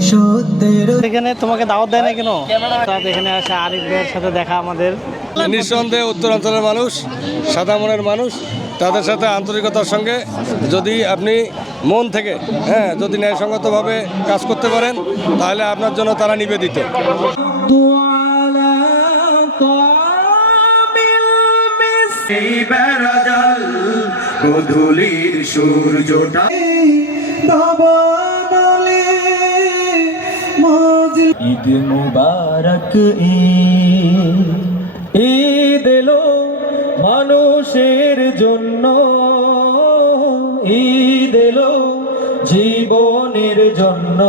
এখানে তোমাকে দাওয়াত দেয় না কেন? এখানে আসে আরিফ ভাইয়ের সাথে দেখা আমাদের। নিঃসন্দেহে উত্তরাঞ্চলের মানুষ, সাদা মনের মানুষ, তাদের সাথে আন্তরিকতার সঙ্গে যদি আপনি মন থেকে যদি ন্যায়সঙ্গতভাবে কাজ করতে পারেন তাহলে আপনার জন্য তারা নিবেদিত। গধূলির সূর্যটা ঈদ মুবারক ঈদ এলো মানুষের জন্য, ঈদ এলো জীবনের জন্য।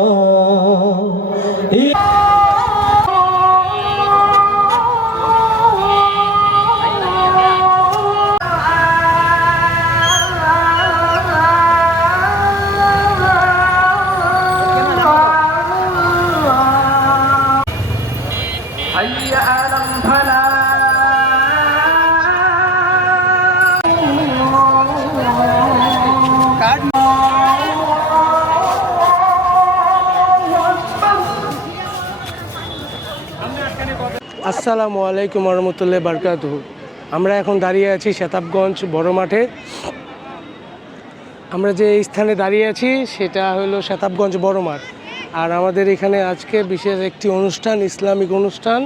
আসসালামু আলাইকুম রহমতুল্লাহ বারকাতুহু। আমরা এখন দাঁড়িয়ে আছি শেতাবগঞ্জ বড় মাঠে। আমরা যে স্থানে দাঁড়িয়ে আছি সেটা হলো শেতাবগঞ্জ বড় মাঠ। আর আমাদের এখানে আজকে বিশেষ একটি অনুষ্ঠান, ইসলামিক অনুষ্ঠান।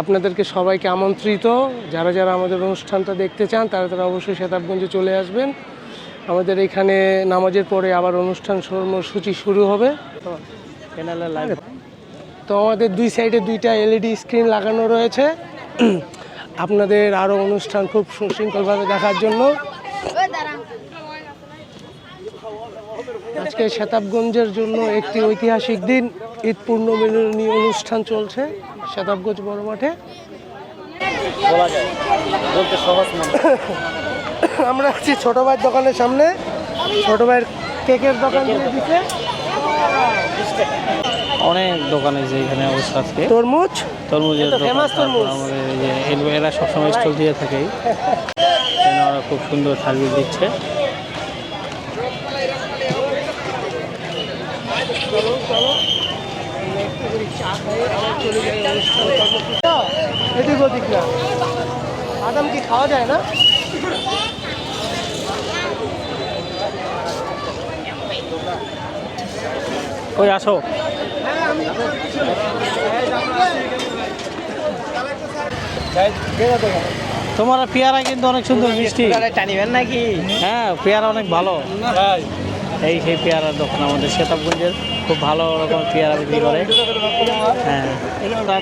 আপনাদেরকে সবাইকে আমন্ত্রিত। যারা যারা আমাদের অনুষ্ঠানটা দেখতে চান তারা তারা অবশ্যই শেতাবগঞ্জে চলে আসবেন। আমাদের এখানে নামাজের পরে আবার অনুষ্ঠান কর্মসূচি শুরু হবে। তো আমাদের দুই সাইডে দুইটা এলইডি স্ক্রিন লাগানো রয়েছে আপনাদের আরও অনুষ্ঠান খুব সুশৃঙ্খলভাবে দেখার জন্য। আজকে শেতাবগঞ্জের জন্য একটি ঐতিহাসিক দিন, ঈদ পূর্ণমিলনী অনুষ্ঠান চলছে শেতাবগঞ্জ বড় মাঠে। আমরা আছি ছোটো ভাইয়ের দোকানের সামনে। ছোটো ভাইয়ের কেকের দোকান দিয়ে দিচ্ছে। অনেক দোকান আছে এখানে অবশ্য। আজকে তরমুজের ফেমাস তরমুজ আমাদের এই যে এরা সবসময় স্টল দিয়ে থাকে। ওরা খুব সুন্দর সার্ভিস দিচ্ছে। এদিক ওদিক না, বাদাম কি খাওয়া যায় না? কই আসো। তোমার পেয়ারা কিন্তু অনেক সুন্দর মিষ্টি। টানিবেন নাকি? হ্যাঁ, পেয়ারা অনেক ভালো। এই সেই পেয়ারার দোকান আমাদের শেতাবগঞ্জের, খুব ভালো রকম পেয়ারা বিক্রি করে। হ্যাঁ,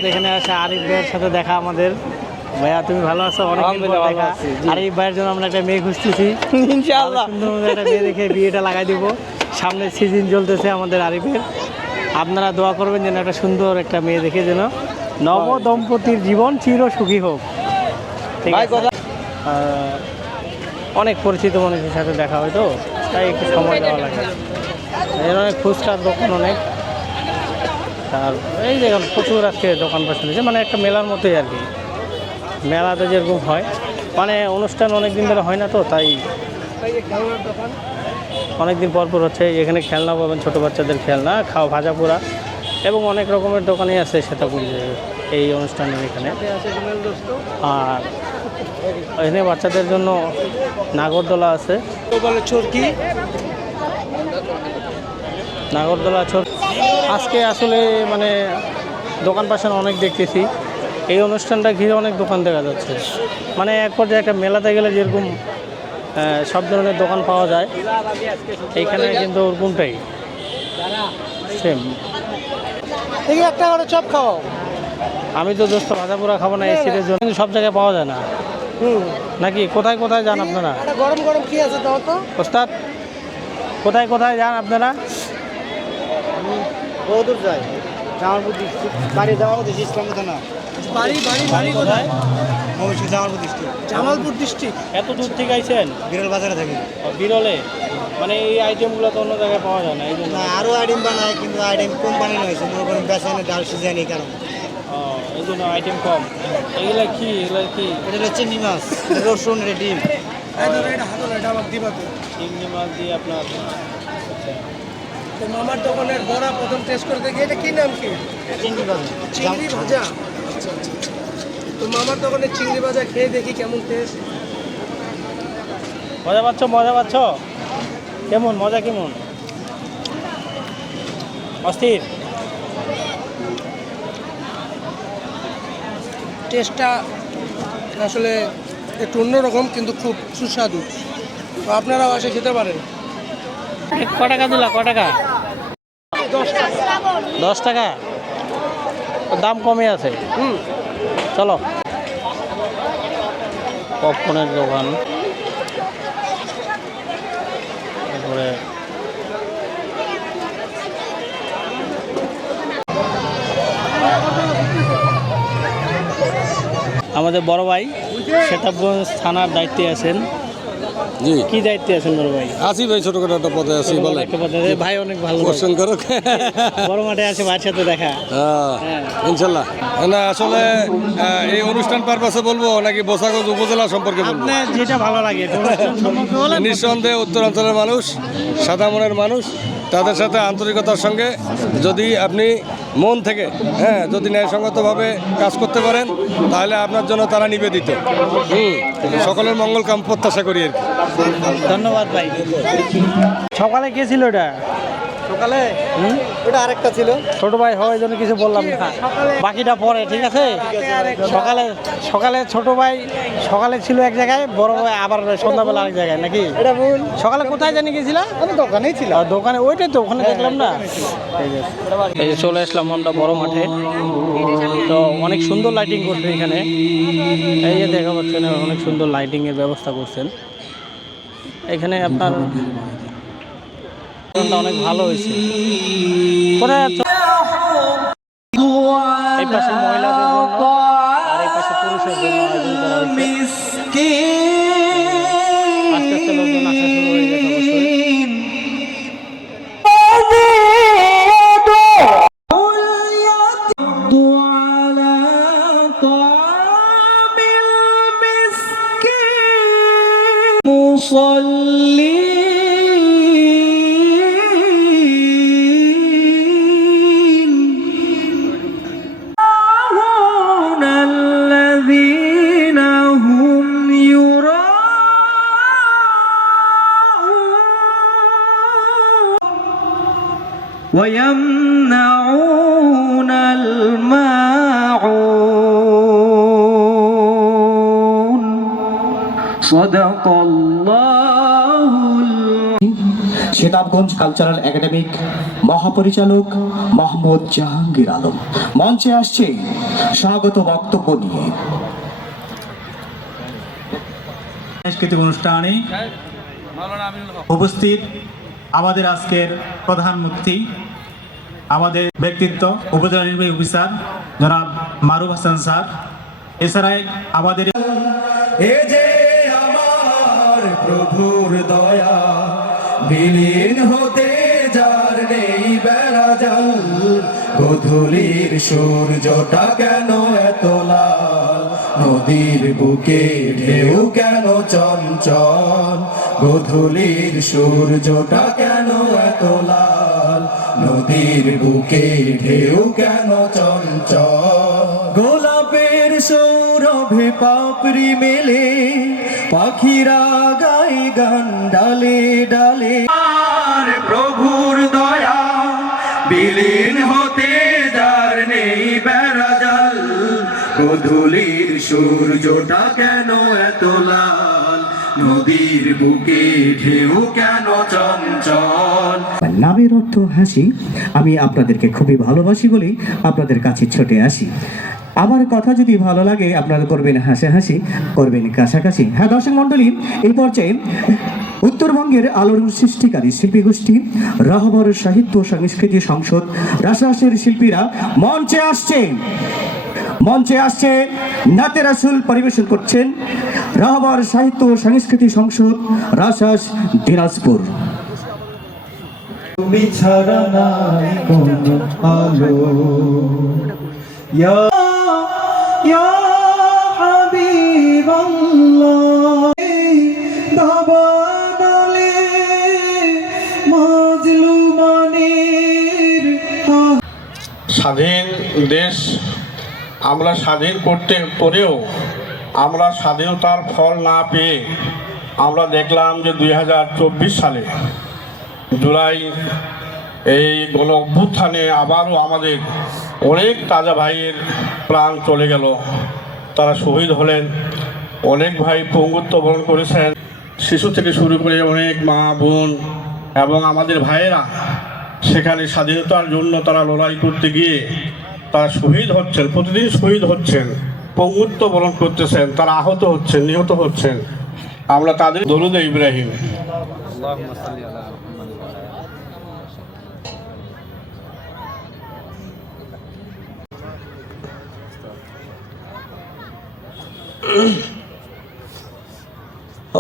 এখানে আসে আরিফ ভাইয়ের সাথে দেখা আমাদের। ভাইয়া তুমি ভালো আছো? অনেক দেখা। আরিফ ভাইয়ের জন্য আমরা একটা মেয়ে খুঁজতেছি, ইনশাআল্লাহ সুন্দর একটা মেয়ে দেখে বিয়েটা লাগাই দিব। সামনে সিজন চলতেছে আমাদের আরিফের। আপনারা দোয়া করবেন যেন একটা সুন্দর একটা মেয়ে দেখে যেন নব দম্পতির জীবন চির সুখী হোক। ঠিক আছে, অনেক পরিচিত মানুষের সাথে দেখা হয় তো, তাই একটু সময় দেওয়া লাগে। এর অনেক ফুচকার দোকান অনেক। আর এই যে প্রচুর আজকে দোকান পাশে দিয়েছে, মানে একটা মেলার মতোই আর কি। মেলাতে যেরকম হয়, মানে অনুষ্ঠান অনেক দিন ধরে হয় না তো, তাই অনেক দিন পর হচ্ছে। এখানে খেলনা পাবেন, ছোটো বাচ্চাদের খেলনা, ভাজা পোড়া এবং অনেক রকমের দোকানই আছে শেতাবগঞ্জে এই অনুষ্ঠানের এখানে। আর এখানে বাচ্চাদের জন্য নাগরদোলা আছে, চরকি নাগরদোলা চরকি। আজকে আসলে মানে দোকান পাশানো অনেক দেখতেছি। এই অনুষ্ঠানটা ঘিরে অনেক দোকান দেখা যাচ্ছে। মানে এক পর্যায়ে একটা মেলাতে গেলে যেরকম সব ধরনের দোকান পাওয়া যায়, এইখানে কিন্তু ওরকমটাই সেম। দেখি একটা করে চপ খাও। আমি তো দোস্ত ভাজা পোড়া খাবো না, এই সিটের জন্য। কিন্তু সব জায়গায় পাওয়া যায় না নাকি? কোথায় কোথায় যান আপনারা? গরম গরম কি আছে তাও তো ওস্তাদ? কোথায় কোথায় যান আপনারা? বহুদূর যাই, জামালপুর ডিস্ট্রিক্ট। বাড়ি জামালপুর ডিস্ট্রিক্ট, ইসলাম থানা। বাড়ি বাড়ি বাড়ি কোথায়? জামালপুর ডিস্ট্রিক্ট। জামালপুর ডিস্ট্রিক্ট। এত দূর থেকে আইছেন? বিরল বাজারে থাকি। বিরলে মানে এই আইটেমগুলো তো অন্য জায়গায় পাওয়া যায় না, এই জন্য। আরও আইটেম বানায়, কিন্তু আইটেম কম বানানো হয়েছে। মনে করেন বেসনে ডাল সিজায় নেই কারণ। এই জন্য আইটেম কম। এগুলা কি? এগুলা কি? এটা হচ্ছে চিংড়ি মাছ, রসুন, ডিম। চিংড়ি মাছ দিয়ে আপনার তো মামার দোকানের বড়া প্রথম টেস্ট করে দেখি। এটা কি নাম কি? চিংড়ি ভাজা। আচ্ছা আচ্ছা। তো মামার দোকানের চিংড়ি ভাজা খেয়ে দেখি কেমন টেস্ট। মজা পাচ্ছ? মজা পাচ্ছ? কেমন মজা? কেমন? অস্থির? টেস্টটা আসলে একটু অন্যরকম, কিন্তু খুব সুস্বাদু। তো আপনারাও আসে খেতে পারেন। ক টাকা দিলা? ক টাকা? 10 টাকা। দাম কমে আছে। চলো। পপকর্নের দোকান, তারপরে আমাদের বড় ভাই সেতাবগঞ্জ থানার দায়িত্বে আছেন। জি, কি দায়িত্বে আছেন বড় ভাই? আসি ভাই, ছোটখাটো একটা পদে আছি। বলে একটা পদে। ভাই অনেক ভালো কোশ্চেন করো। বড় মাঠে আছে, ভাইয়ের সাথে দেখা। হ্যাঁ, ইনশাল্লাহ। না আসলে এই অনুষ্ঠান পারপাসে বলবো নাকি বোসাগঞ্জ উপজেলা সম্পর্কে বলবো? আপনার যেটা ভালো লাগে অনুষ্ঠান সম্পর্কে বলেন। নিঃসন্দেহে উত্তরাঞ্চলের মানুষ, সাদা মনের মানুষ, তাদের সাথে আন্তরিকতার সঙ্গে যদি আপনি মন থেকে যদি ন্যায়সঙ্গতভাবে কাজ করতে পারেন, তাহলে আপনার জন্য তারা নিবেদিত। সকলের মঙ্গল কাম প্রত্যাশা করি আর কি। ধন্যবাদ ভাই। সকালে কে ছিল এটা? সকালে ওটা আরেকটা ছিল। ছোট ভাই হয় জন্য কিছু বললাম না, বাকিটা পরে, ঠিক আছে? সকালে সকালে ছোট ভাই সকালে ছিল এক জায়গায়, বড় ভাই আবার সন্ধ্যাবেলা আরেক জায়গায়, নাকি? এটা ভুল। সকালে কোথায় জানি গেছিলাম? আমি দোকানেই ছিল। দোকানে, ওইটাই তো, ওখানে দেখলাম না। এই যে চলে আসলাম আমরা বড় মাঠে। তো অনেক সুন্দর লাইটিং করছে এখানে। এই যে দেখা পাচ্ছেন, অনেক সুন্দর লাইটিংয়ের ব্যবস্থা করছেন এখানে। আপনার অনেক ভালো হয়েছে। এই পাশে মহিলাদের জন্য আর এই পাশে পুরুষের জন্য আয়োজন করা হয়েছে। আস্তে আস্তে লোকজন আসা শুরু হয়ে গেছে অবশ্যই। ويمنعون الماعون صدق الله সেতাবগঞ্জ কালচারাল একাডেমিক মহাপরিচালক মোহাম্মদ জাহাঙ্গীর আলম মঞ্চে আসছে স্বাগত বক্তব্য নিয়ে। সাংস্কৃতিক অনুষ্ঠানে উপস্থিত আমাদের আজকের প্রধান মুফতি, আমাদের ব্যক্তিত্ব উপজেলা নির্বাহী অফিসার জনাব মারুফ হাসান স্যার, এছাড়াই আমাদের এ যে আমার প্রভুর দয়া, বিলীন হতে যার নেই বেড়া জাল, গোধূলির সূর্যটা কেন এত লাল, নদীর বুকে ঢেউ কেন চঞ্চল, গোধূলির সূর্যটা কেন এত লাল, নদীর বুকে ঢেউ কেন চঞ্চল, গোলাপের সৌরভে পাপড়ি মেলে, পাখিরা গায় গান ডালে ডালে, আর প্রভুর দয়া, বিলীন হতে যার নেই বেড়া জাল, গোধূলির সূর্যটা কেন এত লাল, নদীর বুকে ঢেউ কেন চঞ্চল। নামের অর্থ হাসি। আমি আপনাদেরকে খুবই ভালোবাসি বলে আপনাদের কাছে ছুটে আসি। আমার কথা যদি ভালো লাগে আপনারা করবেন হাসাহাসি, করবেন কাছাকাছি। হ্যাঁ দর্শক মণ্ডলী, এই পর্যায়ে উত্তরবঙ্গের আলোড়ন সৃষ্টিকারী শিল্পী গোষ্ঠী রাহবর সাহিত্য সংস্কৃতি সংসদ রাজশাহীর শিল্পীরা মঞ্চে আসছে। মঞ্চে আসছে নাতে রাসূল পরিবেশন করছেন রাহবর সাহিত্য ও সংস্কৃতি সংসদ রাজশাহী দিনাজপুর। তুমি ছাড়া নাই কোনো আলো, ইয়া ইয়া হাবিবাল্লাহ, দাবানলে মাজলুমানে স্বাধীন দেশ আমরা স্বাধীন করতে পরেও আমরা স্বাধীনতার ফল না পেয়ে আমরা দেখলাম যে 2024 সালে জুলাই এই গণ অভ্যুত্থানে আবারও আমাদের অনেক তাজা ভাইয়ের প্রাণ চলে গেল, তারা শহীদ হলেন, অনেক ভাই পঙ্গুত্ব বরণ করেছেন, শিশু থেকে শুরু করে অনেক মা বোন এবং আমাদের ভাইয়েরা সেখানে স্বাধীনতার জন্য তারা লড়াই করতে গিয়ে তারা শহীদ হচ্ছেন, প্রতিদিন শহীদ হচ্ছেন, পঙ্গুত্ব বরণ করতেছেন, তারা আহত হচ্ছেন, নিহত হচ্ছেন। আমরা তাদের দরুদ ইব্রাহিম।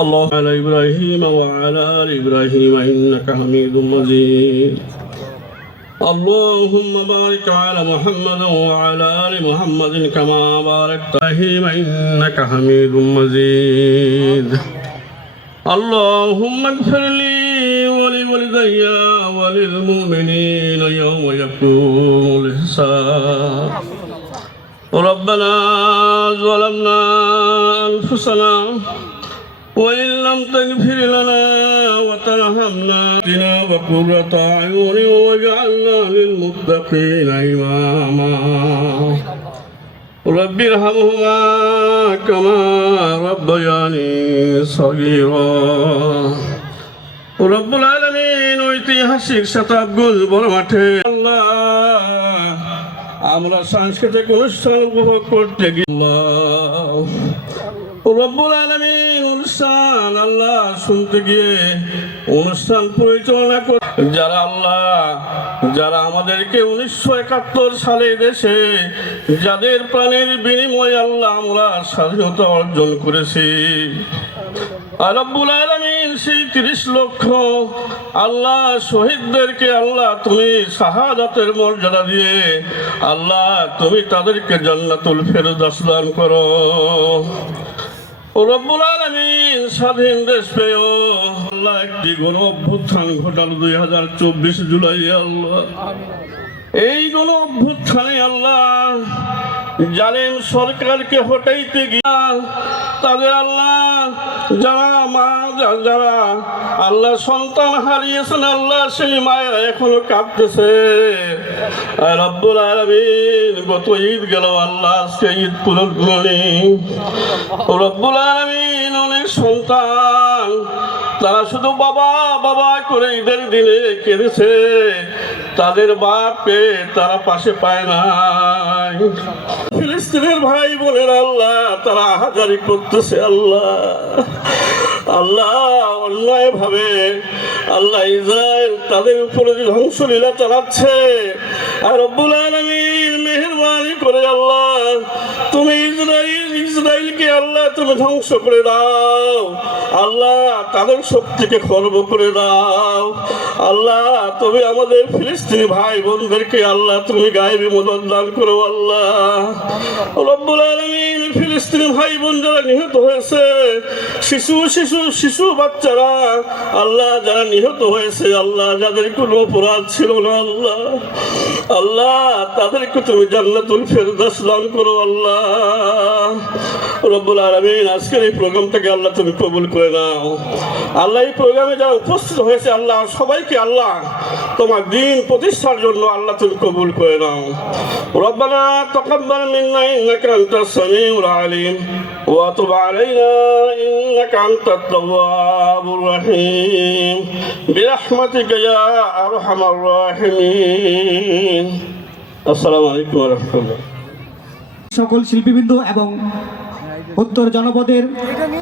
الله على إبراهيم وعلى آل إبراهيم إنك حميد مجيد. اللهم بارك على محمد وعلى آل محمد كما باركت إبراهيم إنك حميد مجيد. اللهم اغفر لي ولوالدي وللمؤمنين يوم يقوم الحساب. ربنا ظلمنا أنفسنا وإن لم تغفر لنا وترحمنا اهدنا وقرة أعين واجعلنا للمتقين إماما. رب ارحمهما كما ربياني صغيرا. رب العالمين ঐতিহাসিক শতাব্দীর বড় মাঠে আল্লাহ আমরা সাংস্কৃতিক অনুষ্ঠান উপভোগ করতে গিয়ে রব্বুল আলামিন অনুষ্ঠান আল্লাহ শুনতে গিয়ে অনুষ্ঠান পরিচালনা করে যারা আমাদেরকে 1971 সালে দেশে যাদের প্রাণের বিনিময়ে আল্লাহ আমরা স্বাধীনতা অর্জন করেছি, রব্বুল আলামিন সেই 30 লক্ষ আল্লাহ শহীদদেরকে আল্লাহ তুমি শাহাদাতের মর্যাদা দিয়ে আল্লাহ তুমি তাদেরকে জান্নাতুল ফেরদৌস দান করো। রব্বুল আলামিন স্বাধীন দেশ পেয়েও আল্লাহ একটি গণ অভ্যুত্থান ঘটালো 2024 জুলাই আল্লাহ। এই গণ অভ্যুত্থানে আল্লাহ জালেম সরকারকে হটাইতে গিয়া তাদের আল্লাহ যারা আল্লাহ সন্তান হারিয়েছেন আল্লাহ সেই মায়েরা এখনো কাঁদতেছে। রব্বুল আলামিন গত ঈদ গেল আল্লাহ, আজকে ঈদ পুরোপুরি রব্বুল আলামিন অনেক সন্তান তারা শুধু বাবা বাবা করে ঈদের দিনে কেঁদেছে, তাদের বাপকে তারা পাশে পায় নাই। ফিলিস্তিনের ভাই বোনের আল্লাহ তারা হাজারি করতেছে আল্লাহ অন্যায় ভাবে আল্লাহ ইসরায়েল তাদের উপরে ধ্বংসলীলা চালাচ্ছে। আর রব্বুল আলামিন মেহেরবানি করে আল্লাহ তুমি ইসরায়েলকে আল্লাহ তুমি ধ্বংস করে দাও, আল্লাহ তাদের শক্তিকে খর্ব করে দাও। আল্লাহ তুমি আমাদের ফিলিস্তিনি ভাই বোনদেরকে আল্লাহ তুমি গায়েবী মদদ দান করো আল্লাহ। রব্বুল আলামিন ফিলিস্তিনি ভাই বোন যারা নিহত হয়েছে, শিশু বাচ্চারা আল্লাহ যারা নিহত হয়েছে আল্লাহ যাদের কোনো অপরাধ ছিল না আল্লাহ তাদেরকে তুমি জান্নাতুল ফেরদৌস দান করো আল্লাহ। রব্বুল আলামিন আজকের এই প্রোগ্রামটাকে আল্লাহ তুমি কবুল করে নাও আল্লাহ। এই প্রোগ্রামে যারা উপস্থিত হয়েছে আল্লাহ সবাইকে আল্লাহ তোমার দিন প্রতিষ্ঠার জন্য আল্লাহ তুমি কবুল করে নাও। রব্বানা তাকাব্বাল মিন্না ইন্নাকা আনতাস সামিউল আলিম ওয়া তুব আলাইনা ইন্নাকা আনতাত তাওয়াবুর রহিম বিরহমাতিকা ইয়া আরহামার রাহিমিন। আসসালামু আলাইকুম ওয়া রাহমাতুল্লাহ। সকল শিল্পীবৃন্দ এবং উত্তর জনপদের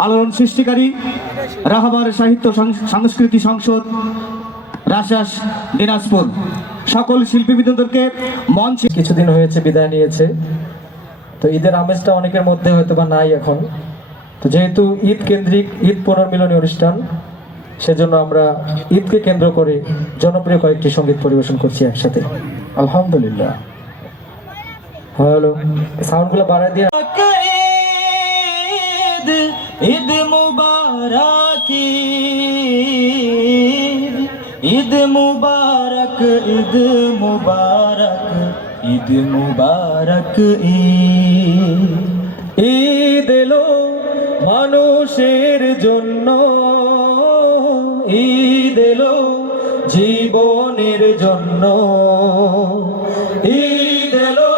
আলোড়ন সৃষ্টিকারী রাহাবার সাহিত্য সংস্কৃতি সংসদ রাজশাহী দিনাজপুর সকল শিল্পীবৃন্দদেরকে মঞ্চে কিছুদিন হয়েছে বিদায় নিয়েছে, তো ঈদের আমেজটা অনেকের মধ্যে হয়তো বা নাই এখন। তো যেহেতু ঈদ কেন্দ্রিক ঈদ পুনর্মিলনী অনুষ্ঠান, সেজন্য আমরা ঈদকে কেন্দ্র করে জনপ্রিয় কয়েকটি সঙ্গীত পরিবেশন করছি একসাথে। আলহামদুলিল্লাহ, হ্যালো, সাউন্ডগুলো বাড়ায় দিয়ে। ঈদ মুবারক ঈদ মুবারক ঈদ মুবারক ঈদ মুবারক ঈদ। ঈদ এলো মানুষের জন্য, ঈদ এলো জীবনের জন্য, ঈদ এলো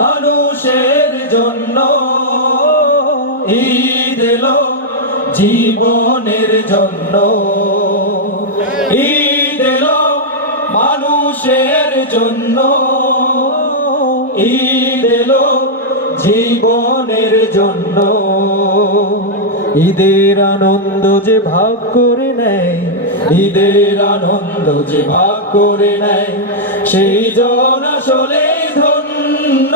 মানুষের জন্য, ঈদ এলো জীবনের জন্য, ঈদ এলো মানুষের জন্য, ঈদ এলো জীবনের জন্য। ঈদের আনন্দ যে ভাগ করে নেয়, ঈদের আনন্দ যে ভাগ করে নেয়, সেই জন আসলে ধন্য,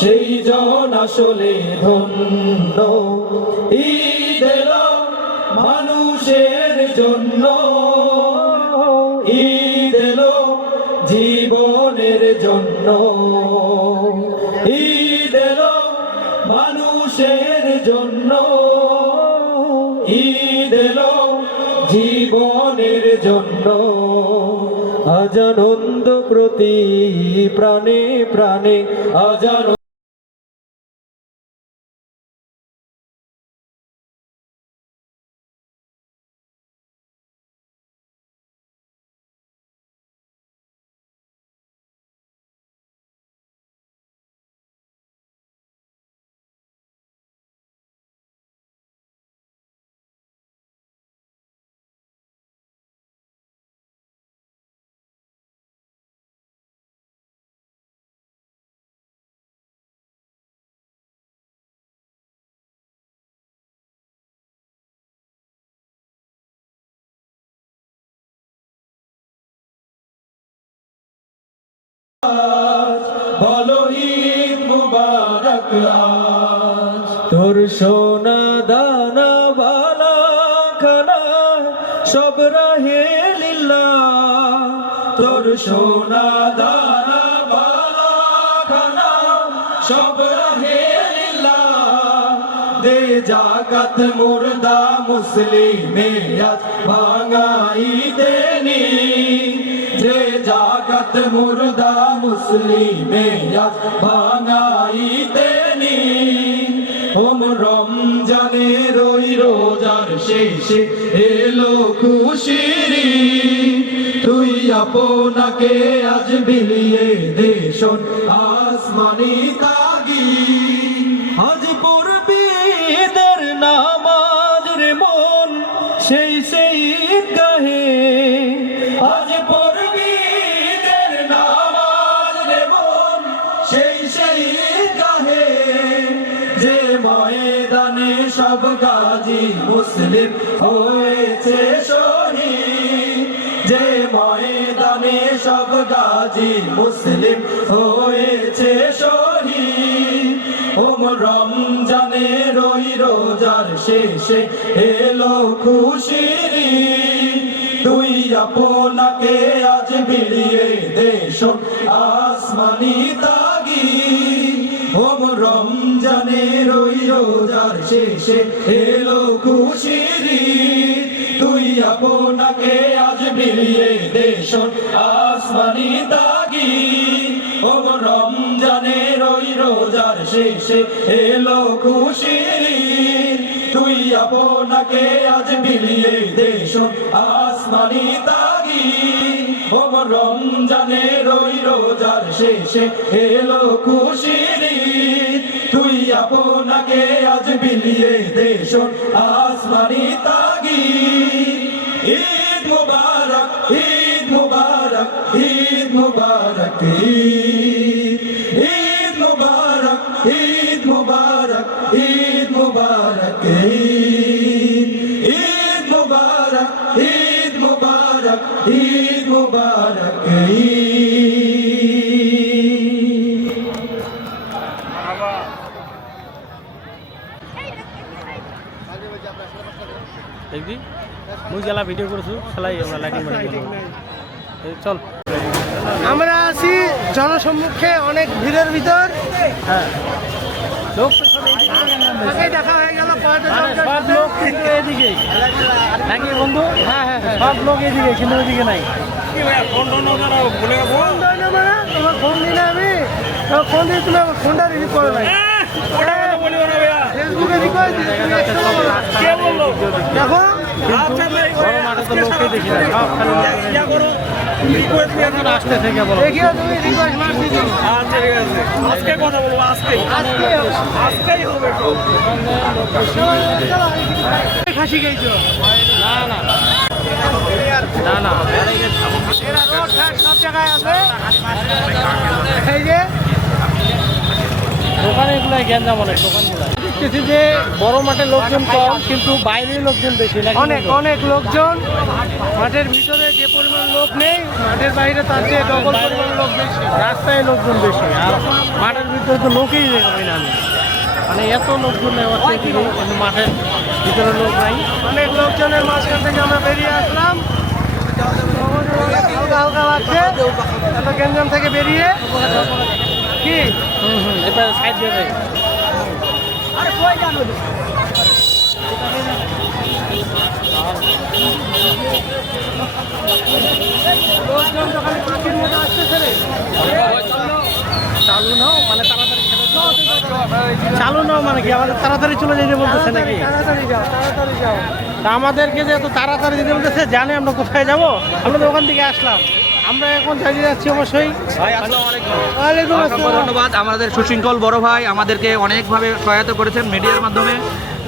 সেই জন আসলে ধন্য। ঈদ এলো মানুষের জন্য, ঈদ এলো জীবনের জন্য, ঈদ এলো মানুষের জন্য, ঈদ এলো জীবনের জন্য। আজ আনন্দ প্রতি প্রাণে প্রাণে, আজ আনন্দ বলো ঈদ মুবারক আজ। তোর সোনা দানা বালা খানা সব রাহে লিল্লাহ, তোর সোনা দানা বালা খানা সব রাহে লিল্লাহ। দে জাকাত মুর্দা মুসলিমে আজ ভাঙাই দেনি, যে জাকাত মুর্দা মুসলিমে আজ ভাঙাই দেনি। ওম রমজানের ওই রোজার শেষে এলো খুশির ঈদ, তুই আপনাকে আজ বিলিয়ে দে শোন আসমানি তাগিদ। আজ পড়বি ঈদের নামাজ রে মন সেই সেই ঈদগাহে, আজ পড়বি ঈদের নামাজ রে মন সেই সেই ঈদগাহে। যে ময়দানে সব গাজী মুসলিম হয়েছে শহীদ, যে ময়দানে সব গাজী মুসলিম হয়েছে শহীদ। ওম রমজানের ওই রোজার শেষে এলো খুশির ঈদ, তুই আপনাকে আজ বিলিয়ে দে শোন আসমানি তাগিদ। ওম রমজানের ওই রোজার শেষে এলো খুশির ঈদ, তুই আপনাকে আজ বিলিয়ে দে শোন আসমানি তাগিদ। ওম রমজানের ওই রোজার শেষে এলো খুশির ঈদ, তুই আপনাকে আজ বিলিয়ে দে শোন আসমানি তাগিদ। ওম রমজানের ওই রোজার শেষে এলো খুশির ঈদ, তুই আপনাকে আজ বিলিয়ে দে শোন আসমানি তাগিদ। ঈদ মুবারক, ঈদ মুবারক, ঈদ মুবারক ঈদ, ঈদ মুবারক, ঈদ মুবারক, ঈদ মুবারক ঈদ, ঈদ মুবারক, ঈদ মুবারক, ঈদ মুবারক ঈদ। দেখবি মুই গেলা ভিডিও করছু সেলাই আমরা লাইকিং মানে চল। আমরা আছি জনসম্মুখে অনেক ভিড়ের ভিতর। হ্যাঁ লোক তো সব আগেই দেখা হয়ে গেল সব লোক কিন্তু এদিকে নাকি বন্ধু? হ্যাঁ হ্যাঁ সব লোক এদিকে কিন্তু ওইদিকে নাই। ফোন তোমার ফোন দিই না আমি। ফোন দিয়ে তুমি আমার ফোনটা রিসিভ করে নাই ফেসবুকে রিকোয়েস্ট দিলে তুমি একশো বলো দেখো বড় মাঠে তো লোকই দেখি না, সব খালি এখন আসতে থেকে বলো। দেখিও তুমি রিকোয়েস্ট মারছি তুমি। আজকে কথা বলবো, আজকে আজকেই হবে। খাসি খাইছো না না না না এরা রোড ঘাট সব জায়গায় আছে এই যে দোকানে এগুলাই গ্যাঞ্জাম অনেক দোকানগুলো দেখতেছি যে বড় মাঠে লোকজন কম কিন্তু বাইরের লোকজন বেশি নাকি? অনেক অনেক লোকজন মাঠের ভিতরে যে পরিমাণ লোক নেই মাঠের বাইরে তার চেয়ে ডবল পরিমাণ লোক বেশি। রাস্তায় লোকজন বেশি আর মাঠের ভিতরে তো লোকই দেখি না আমি, মানে এত লোকজন নেই হচ্ছে কি কিন্তু মাঠের ভিতরে লোক নাই। অনেক লোকজনের মাঝখান থেকে আমরা বেরিয়ে আসলাম, হালকা হালকা লাগছে এত গ্যাঞ্জাম থেকে বেরিয়ে। কি এবার সাইড দিয়ে দেয়। লোকজন তো খালি পাখির মতো আসতেছে রে। চালু নাও মানে তাড়াতাড়ি ছেড়ে দাও। চালু নাও মানে কি আমাদের তাড়াতাড়ি চলে যেতে বলতেছে নাকি? তাড়াতাড়ি যাও তাড়াতাড়ি যাও। তা আমাদেরকে যে এত তাড়াতাড়ি দিতে বলতেছে, জানে আমরা কোথায় যাব? আমরা তো ওখান থেকে আসলাম, আমরা এখন চালিয়ে যাচ্ছি অবশ্যই। ওয়ালাইকুম অসংখ্য আসসালাম। ধন্যবাদ। আমাদের সুশৃঙ্খল বড় ভাই আমাদেরকে অনেকভাবে সহায়তা করেছেন মিডিয়ার মাধ্যমে,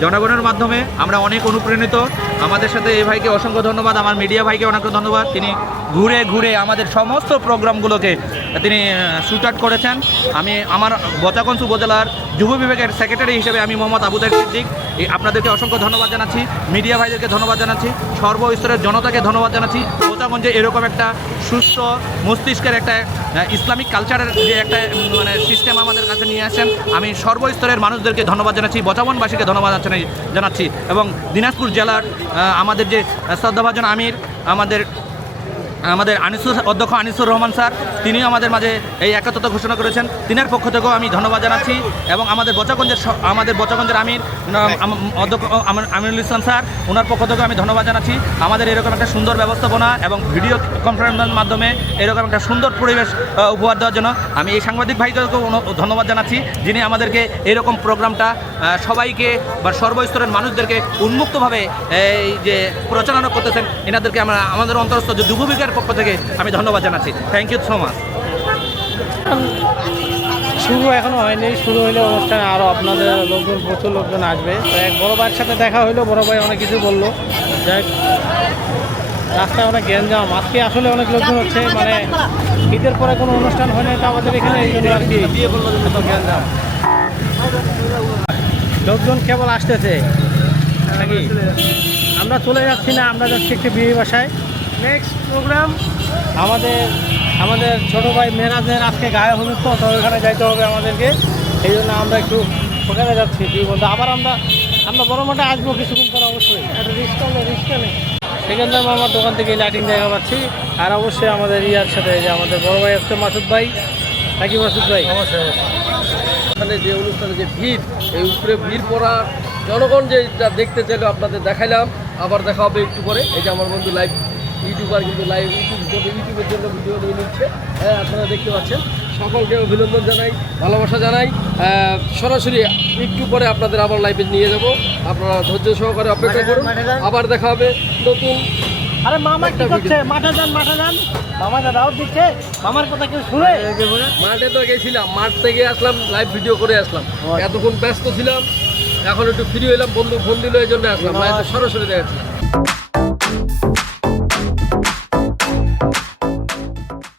জনগণের মাধ্যমে। আমরা অনেক অনুপ্রাণিত। আমাদের সাথে এই ভাইকে অসংখ্য ধন্যবাদ, আমার মিডিয়া ভাইকে অনেক ধন্যবাদ। তিনি ঘুরে ঘুরে আমাদের সমস্ত প্রোগ্রামগুলোকে তিনি শুট আউট করেছেন। আমি আমার বচাগঞ্জ উপজেলার যুব বিভাগের সেক্রেটারি হিসেবে আমি মোহাম্মদ আবু তাহের সিদ্দিক আপনাদেরকে অসংখ্য ধন্যবাদ জানাচ্ছি, মিডিয়া ভাইদেরকে ধন্যবাদ জানাচ্ছি, সর্বস্তরের জনতাকে ধন্যবাদ জানাচ্ছি। বচাগঞ্জে এরকম একটা সুস্থ মস্তিষ্কের একটা ইসলামিক কালচারের যে একটা মানে সিস্টেম আমাদের কাছে নিয়ে আসেন, আমি সর্বস্তরের মানুষদেরকে ধন্যবাদ জানাচ্ছি, বচাবনবাসীকে ধন্যবাদ জানাচ্ছি। এবং দিনাজপুর জেলার আমাদের যে শ্রদ্ধাভাজন আমির আমাদের অধ্যক্ষ আনিসুর রহমান স্যার, তিনিও আমাদের মাঝে এই একাত্মতা ঘোষণা করেছেন, তিনার পক্ষ থেকেও আমি ধন্যবাদ জানাচ্ছি। এবং আমাদের বচাগঞ্জের আমির অধ্যক্ষ আমিনুল ইসলাম স্যার, ওনার পক্ষ থেকেও আমি ধন্যবাদ জানাচ্ছি। আমাদের এরকম একটা সুন্দর ব্যবস্থাপনা এবং ভিডিও কনফারেন্সের মাধ্যমে এরকম একটা সুন্দর পরিবেশ উপহার দেওয়ার জন্য আমি এই সাংবাদিক ভাইদেরকেও ধন্যবাদ জানাচ্ছি, যিনি আমাদেরকে এরকম প্রোগ্রামটা সবাইকে বা সর্বস্তরের মানুষদেরকে উন্মুক্তভাবে এই যে প্রচারণা করতেছেন, এনাদেরকে আমাদের অন্তরস্থ যে যুববিজ্ঞানের পক্ষ থেকে আমি ধন্যবাদ জানাচ্ছি। Thank you so much. শুরু এখনো হয়নি, শুরু হইলে অনুষ্ঠানে আরও আপনাদের লোকজন, প্রচুর লোকজন আসবে। তো এক বড় ভাইয়ের সাথে দেখা হইলো, বড় ভাই অনেক কিছু বললো। যাই হোক, রাস্তায় অনেক গ্যাঞ্জাম, আজকে আসলে অনেক লোকজন হচ্ছে, মানে ঈদের পরে কোনো অনুষ্ঠান হয় না তো আমাদের এখানে, এই জন্য আর কি এত গ্যাঞ্জাম। লোকজন কেবল আসতেছে নাকি? আমরা চলে যাচ্ছি না, আমরা যাচ্ছি একটি বিয়ে বাসায়। নেক্সট প্রোগ্রাম আমাদের ছোটো ভাই মেরাজের আজকে গায়ে হলুদ, তো ওইখানে যাইতে হবে আমাদেরকে, এই জন্য আমরা একটু ওখানে যাচ্ছি। কি বলতো, আবার আমরা বড় মাঠে আসবো কিছুক্ষণ পরে অবশ্যই। একটা রিস্ক নেই সেখান থেকে আমার দোকান থেকে লাইটিং দেখা পাচ্ছি। আর অবশ্যই আমাদের ইয়ার সাথে যে আমাদের বড় ভাই হচ্ছে মাসুদ ভাই, নাকি মাসুদ ভাই? এখানে যে অনুষ্ঠানে যে ভিড়, এই উপরে ভিড় পড়ার জনগণ যেটা দেখতে চাইলো আপনাদের দেখাইলাম। আবার দেখা হবে একটু পরে। এই যে আমার বন্ধু লাইভ ইউটিউবার, কিন্তু লাইভ ইউটিউবের জন্য ভিডিও নিয়ে নিচ্ছে, হ্যাঁ আপনারা দেখতে পাচ্ছেন। সকলকে অভিনন্দন জানাই, ভালোবাসা জানাই। সরাসরি একটু পরে আপনাদের আবার লাইভে নিয়ে যাব, আপনারা ধৈর্য সহকারে অপেক্ষা করুন। আবার দেখা হবে নতুন। আরে মামা কি করছে? মাঠে যান। মামা দাদাও দিচ্ছে, মামার কথা কেউ শুনে? মাঠে তো গেছিলাম, মাঠ থেকে আসলাম, লাইভ ভিডিও করে আসলাম। এতক্ষণ ব্যস্ত ছিলাম, এখন একটু ফ্রি হইলাম, বন্ধু ফোন দিল, এই জন্য আসলাম, সরাসরি দেখাচ্ছি।